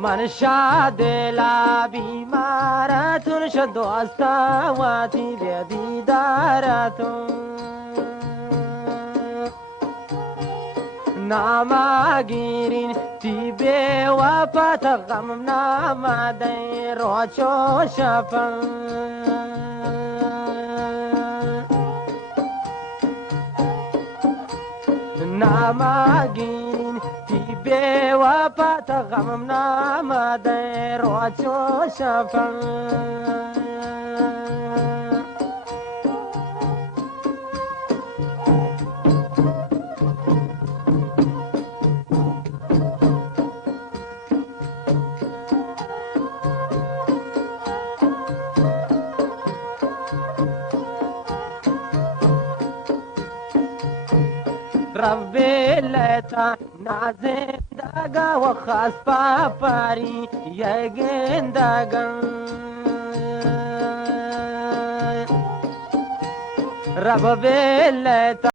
من شادلا بیمارتون شد دوستواتی به دیدارتون نامگیرین تی به وفات غم نامده روچو شفن نامگیرین تی به وفات غم نامده روچو شفن رب لتا نازندگا و خاص پاپاری یگندگا رب لتا